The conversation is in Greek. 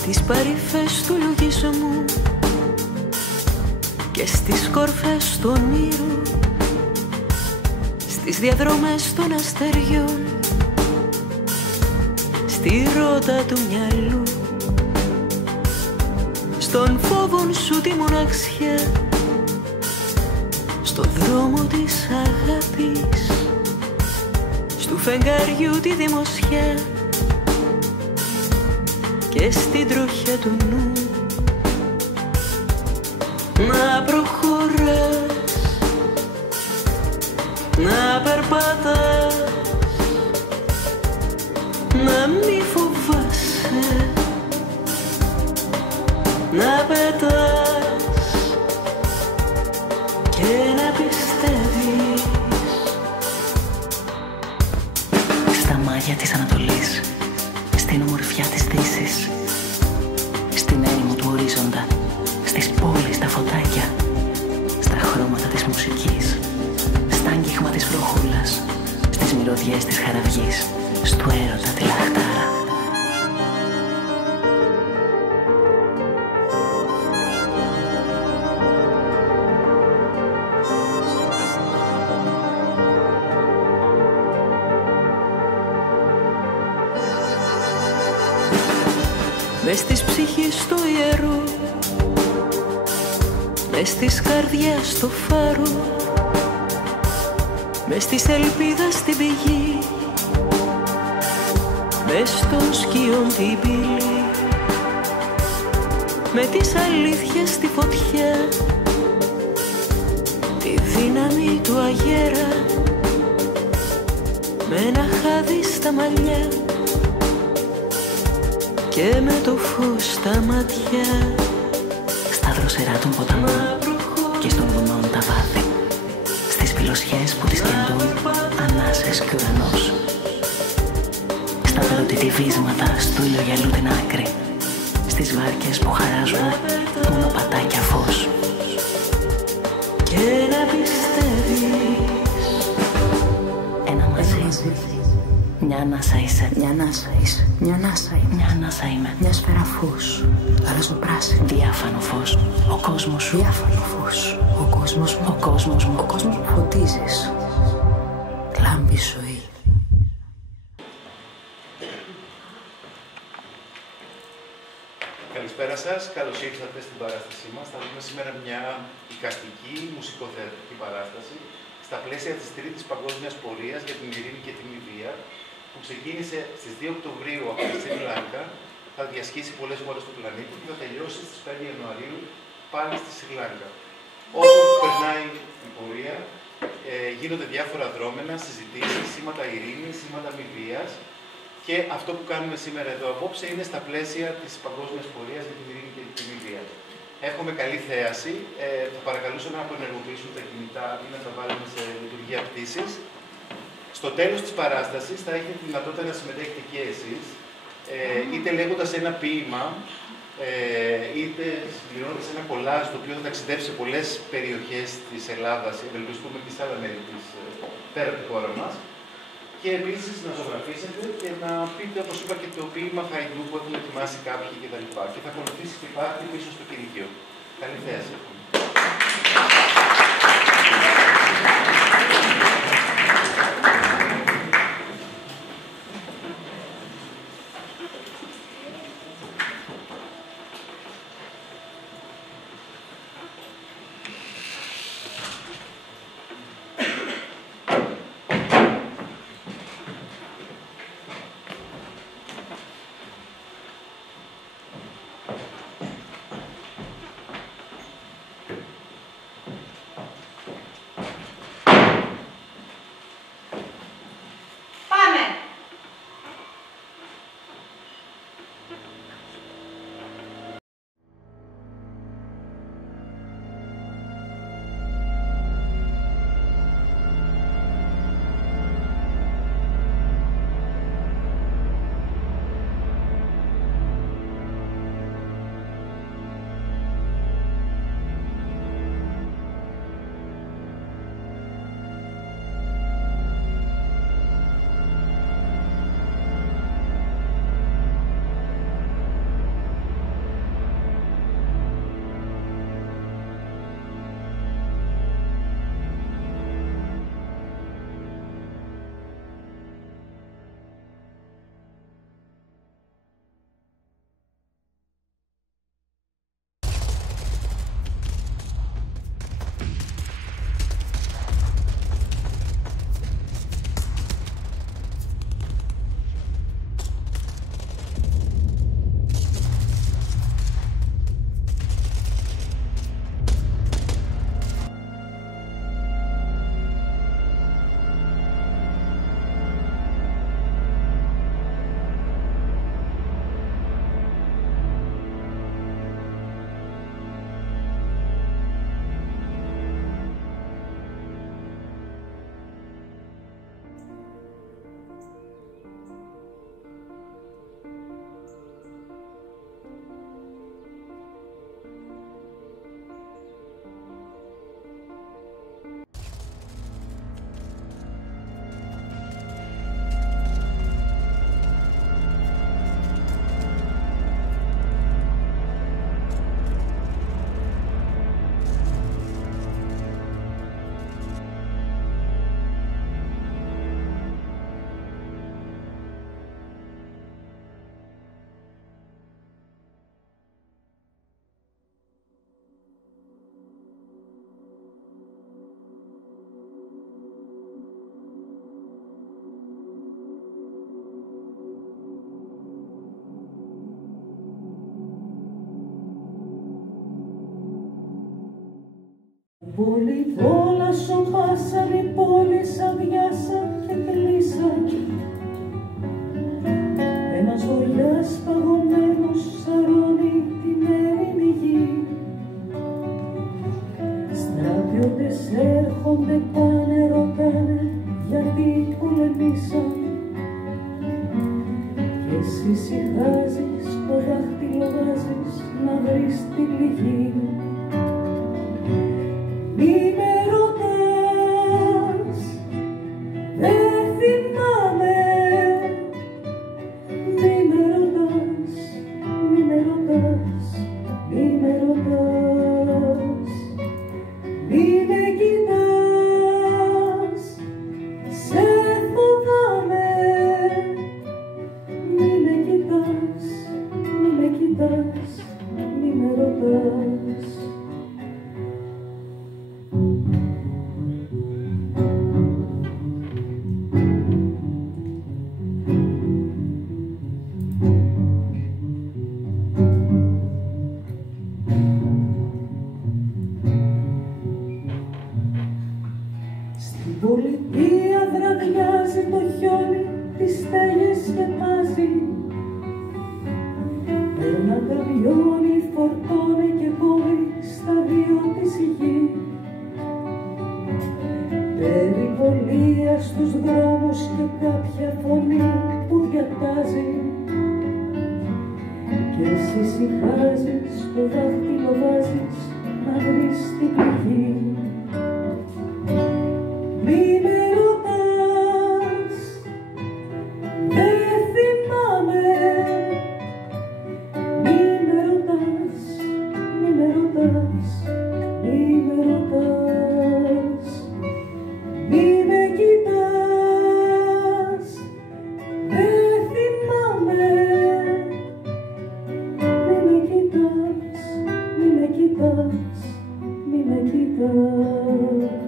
στις παρυφές του λογισμού και στις κορφές του ονείρου, στις διαδρομές των αστεριών, στη ρότα του μυαλού, στον φόβον σου τη μοναξιά, στο δρόμο της αγάπης, στου φεγγαριού τη δημοσιά και στην τροχιά του νου. Να προχωράς, να περπατάς, να μη φοβάσαι, να πετάς και να πιστεύεις. Στα μάγια της Ανατολής, στην ομορφιά της Δύσης, στην έρημο του ορίζοντα, στις πόλεις τα φωτάκια, στα χρώματα της μουσικής, στα άγγιγμα της βροχούλας, στις μυρωδιές της χαραυγής, στου έρωτα τη λαχτάρα. Μες της ψυχής το ιερό, μες της καρδιάς το φάρο, μες της ελπίδας την πηγή, μες των σκιών την πύλη, με τις αλήθειες τη φωτιά, τη δύναμη του αγέρα, με ένα χάδι στα μαλλιά και με το φως στα μάτια, στα δροσερά των ποταμών και στον βουνών τα βάθη, στις πυλωσιές που τις κεντούν ανάσες και ουρανός, στα πελωτητιβίσματα στου ηλιογιαλού την άκρη, στις βάρκες που χαράζουν μονοπατάκια φως. Και να πιστεύεις. Ένα μαζί. Μια ανάσα είσαι. Μια ανάσα είσαι. Μια ανάσα είμαι. Μια ανάσα είμαι. Μια σφαίρα φως. Γαλαζοπράσινο. Διάφανο φως. Ο κόσμος σου. Διάφανο φως. Ο κόσμος μου. Ο κόσμος μου. Ο κόσμος που φωτίζεις. Λάμπει ζωή. Καλησπέρα σας. Καλώς ήρθατε στην παράστασή μας. Θα δούμε σήμερα μια εικαστική μουσικοθεατρική παράσταση στα πλαίσια της Τρίτης Παγκόσμιας Πορείας για την Ειρήνη και την Μη Βία, που ξεκίνησε στις 2 Οκτωβρίου από τη Σρι Λάγκα, θα διασχίσει πολλές χώρες του πλανήτη και θα τελειώσει στις 5 Ιανουαρίου πάλι στη Σρι Λάγκα. Όπου περνάει η πορεία, γίνονται διάφορα δρόμενα, συζητήσεις, σήματα ειρήνης, σήματα μη βίας. Και αυτό που κάνουμε σήμερα εδώ απόψε είναι στα πλαίσια της παγκόσμιας πορείας για την ειρήνη και την μη βία. Έχουμε καλή θέαση. Θα παρακαλούσα να αποενεργοποιήσουν τα κινητά ή να τα βάλουμε σε λειτουργία πτήσης. Στο τέλος της παράστασης θα έχετε τη δυνατότητα να συμμετέχετε και εσείς, είτε λέγοντας ένα ποίημα, είτε συμπληρώνοντας ένα κολάζ το οποίο θα ταξιδεύσει σε πολλές περιοχές της Ελλάδας, ευελπιστούμε και σε άλλα μέρη της πέρα από τη χώρα μας. Και επίσης να ζωγραφίσετε και να πείτε, όπως είπα, και το ποίημα χαϊντού που έχουν ετοιμάσει κάποιοι κτλ. Και θα ακολουθήσει και πάρτι πίσω στο κηρύγιο. Καλή θέαση. Πολυβόλα σοπάσαν οι πόλεις, αδειάσαν και κλείσαν. Ένας βορειάς παγωμένος σαρώνει την έρημη γη. Στρατιώτες έρχονται, πάνε, ρωτάνε γιατί πολεμήσαν. Και εσύ ησυχάζεις, το δάχτυλο βάζεις να βρεις τη πληγή. Μη με ρωτάς, δεν θυμάμαι. Μη με ρωτάς, μη με ρωτάς, μη με ρωτάς. Μη με κοιτάς, σε φοβάμαι. Μη με κοιτάς, μη με κοιτάς, μη με ρωτάς. Στην πολιτεία βραδιάζει το χιόνι, τις στέγες σκεπάζει. Ένα καμιόνι φορτώνει και κόβει στα δύο της η γη. Περιπολία στους δρόμους και κάποια φωνή που διατάζει. Και εσύ ησυχάζεις, το δάχτυλο βάζεις να βρεις την πληγή. Μη με ρωτάς, δεν θυμάμαι. Μη με ρωτάς, μη με ρωτάς, μη με ρωτάς. Μη με κοιτάς, δεν θυμάμαι. Μη με κοιτάς, μη με κοιτάς, μη με κοιτάς.